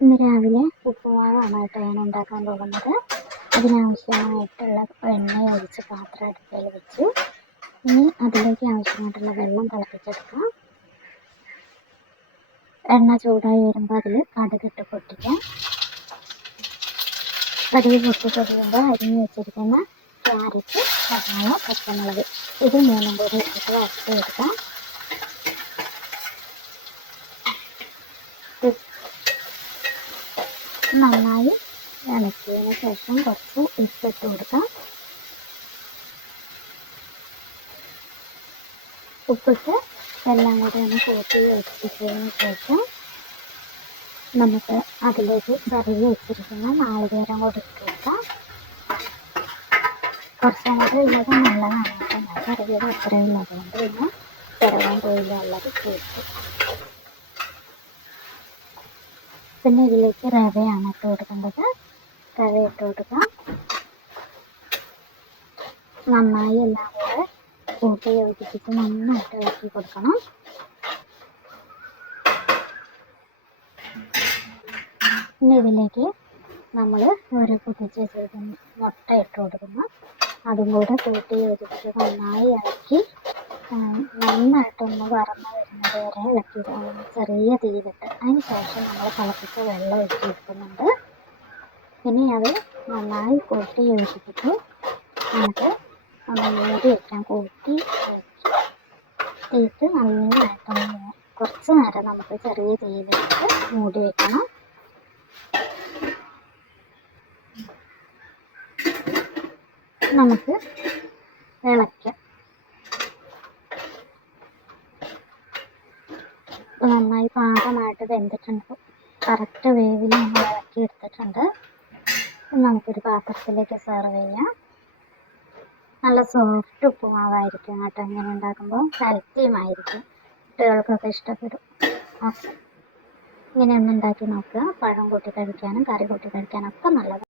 ഇന്ന് രാവിലെ ഉപ്പുമാവാണ് കേട്ടോ ഞാൻ ഉണ്ടാക്കാൻ പോകുന്നത്. അതിനാവശ്യമായിട്ടുള്ള എണ്ണ ഒഴിച്ച് പാത്രം അടുപ്പിൽ വെച്ചു. ഇനി അതിലേക്ക് ആവശ്യമായിട്ടുള്ള വെള്ളം തിളപ്പിച്ചെടുക്കാം. എണ്ണ ചൂടായി വരുമ്പോൾ അതിൽ കടുകിട്ട് പൊട്ടിക്കാം. കടുക് പൊട്ടി കഴിയുമ്പോൾ അരിഞ്ഞ് വെച്ചിരിക്കുന്ന ക്യാരറ്റ് പച്ചമുളക് ഇത് മൂന്നും കൂടി ഇട്ടിട്ട് വറുത്തെടുക്കാം. നന്നായി ഇളക്കിയതിന് ശേഷം കുറച്ച് ഉപ്പിട്ട് കൊടുക്കാം. ഉപ്പിട്ട് എല്ലാം കൂടി ഒന്ന് കൂട്ടി വെച്ചതിന് ശേഷം നമുക്ക് അതിലേക്ക് ചെറിയ വെച്ചിരിക്കുന്ന നാളികേരം കൂടി ഇട്ട് കൊടുക്കാം. കുറച്ചും കൂടി ഉള്ളത് നല്ലതാണ്. കേട്ടോ ഞാൻ ചെറിയത് അത്രയും ഉള്ളതുകൊണ്ട് പിന്നെ ചിലവും പോയില്ല ഉള്ളത് പിന്നെ ഇതിലേക്ക് റവയാണ് ഇട്ട് കൊടുക്കേണ്ടത്. റവ ഇട്ട് കൊടുക്കാം. നന്നായി എല്ലാം കൂടെ കൂട്ടി യോജിപ്പിച്ച് നന്നായിട്ട് ഇളക്കി കൊടുക്കണം. പിന്നെ ഇതിലേക്ക് നമ്മൾ ഒരു കുതിച്ച് വെച്ചിരിക്കുന്ന മുട്ട ഇട്ട് കൊടുക്കുന്നു. അതും കൂടെ കൂട്ടി യോജിപ്പിച്ച് നന്നായി ഇളക്കി നന്നായിട്ടൊന്ന് വറന്ന് വരുന്നത് വരെ ഇളക്കി ചെറിയ തീയിലിട്ട് അതിന് ശേഷം നമ്മൾ തിളപ്പിച്ച വെള്ളം ഒഴിച്ച് കൊടുക്കുന്നുണ്ട് ഇനി അത് നന്നായി കൂട്ടി യോജിപ്പിച്ച് നമുക്ക് മൂടി വയ്ക്കാം കൂട്ടി തീയിട്ട് നന്നായിട്ടൊന്ന് കുറച്ച് നേരം നമുക്ക് ചെറിയ തീയിലിട്ട് മൂടി വെക്കണം. നമുക്ക് ഇളക്കാം നന്നായി പാകമായിട്ട് വെന്തിട്ടുണ്ട്. കറക്റ്റ് വേവിൽ നമ്മൾ ഇളക്കി എടുത്തിട്ടുണ്ട് നമുക്കൊരു പാത്രത്തിലേക്ക് സെർവ് ചെയ്യാം. നല്ല സോഫ്റ്റ് ഉപ്പുമാവായിരിക്കും കേട്ടോ ഇങ്ങനെ ഉണ്ടാക്കുമ്പോൾ. ഹെൽത്തിയുമായിരിക്കും കുട്ടികൾക്കൊക്കെ ഇഷ്ടപ്പെടും. ഓക്കെ ഇങ്ങനെ ഒന്ന് ഉണ്ടാക്കി നോക്കുക. പഴം കൂട്ടി കഴിക്കാനും കറി കൂട്ടി കഴിക്കാനും ഒക്കെ നല്ലതാണ്